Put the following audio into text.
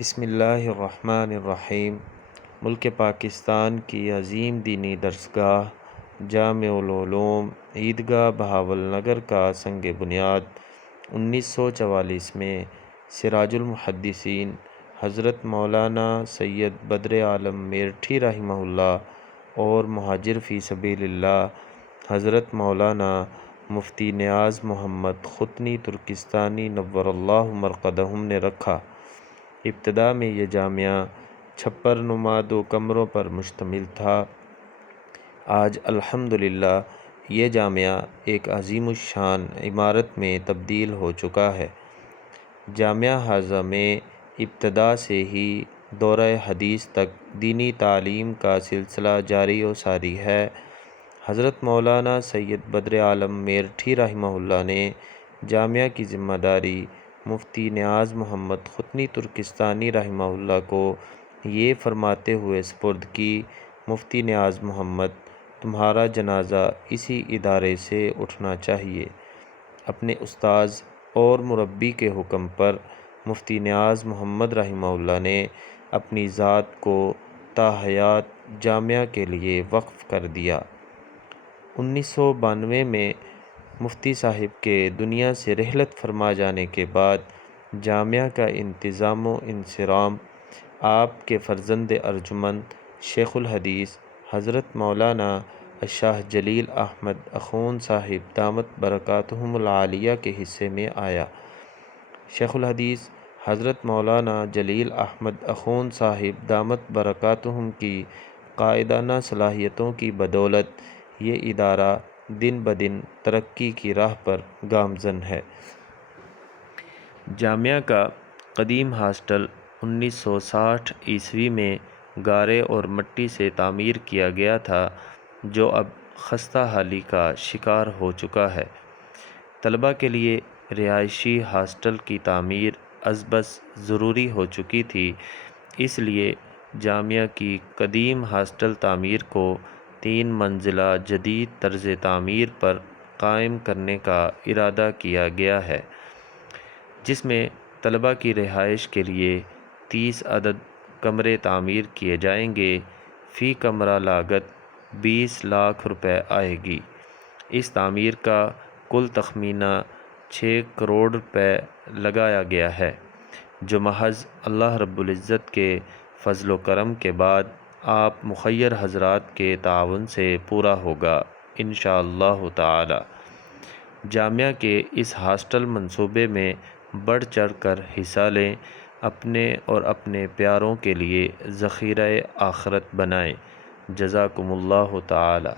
بسم اللہ الرحمن الرحیم۔ ملک پاکستان کی عظیم دینی درسگاہ جامع العلوم عیدگاہ بہاول نگر کا سنگ بنیاد 1944 میں سراج المحدثین حضرت مولانا سید بدر عالم میرٹھی رحمہ اللہ اور مہاجر فی سبیل اللہ حضرت مولانا مفتی نیاز محمد ختنی ترکستانی نور اللہ مرقدہم نے رکھا۔ ابتدا میں یہ جامعہ چھپر نما 2 کمروں پر مشتمل تھا۔ آج الحمدللہ یہ جامعہ ایک عظیم الشان عمارت میں تبدیل ہو چکا ہے۔ جامعہ ہاضہ میں ابتدا سے ہی دورہ حدیث تک دینی تعلیم کا سلسلہ جاری و ساری ہے۔ حضرت مولانا سید بدر عالم میرٹھی رحمہ اللہ نے جامعہ کی ذمہ داری مفتی نیاز محمد ختنی ترکستانی رحمہ اللہ کو یہ فرماتے ہوئے سپرد کی، مفتی نیاز محمد، تمہارا جنازہ اسی ادارے سے اٹھنا چاہیے۔ اپنے استاذ اور مربی کے حکم پر مفتی نیاز محمد رحمہ اللہ نے اپنی ذات کو تا حیات جامعہ کے لیے وقف کر دیا۔ 1992 میں مفتی صاحب کے دنیا سے رحلت فرما جانے کے بعد جامعہ کا انتظام و انصرام آپ کے فرزند ارجمند شیخ الحدیث حضرت مولانا الشاہ جلیل احمد اخوند صاحب دامت برکاتہم العالیہ کے حصے میں آیا۔ شیخ الحدیث حضرت مولانا جلیل احمد اخوند صاحب دامت برکاتہم کی قائدانہ صلاحیتوں کی بدولت یہ ادارہ دن بدن ترقی کی راہ پر گامزن ہے۔ جامعہ کا قدیم ہاسٹل 1960 عیسوی میں گارے اور مٹی سے تعمیر کیا گیا تھا، جو اب خستہ حالی کا شکار ہو چکا ہے۔ طلباء کے لیے رہائشی ہاسٹل کی تعمیر ازبز ضروری ہو چکی تھی، اس لیے جامعہ کی قدیم ہاسٹل تعمیر کو 3 منزلہ جدید طرز تعمیر پر قائم کرنے کا ارادہ کیا گیا ہے، جس میں طلباء کی رہائش کے لیے 30 عدد کمرے تعمیر کیے جائیں گے۔ فی کمرہ لاگت 20 لاکھ روپے آئے گی۔ اس تعمیر کا کل تخمینہ 6 کروڑ روپے لگایا گیا ہے، جو محض اللہ رب العزت کے فضل و کرم کے بعد آپ مخیر حضرات کے تعاون سے پورا ہوگا انشاءاللہ تعالی۔ جامعہ کے اس ہاسٹل منصوبے میں بڑھ چڑھ کر حصہ لیں، اپنے اور اپنے پیاروں کے لیے ذخیرہ آخرت بنائیں۔ جزاکم اللہ تعالی۔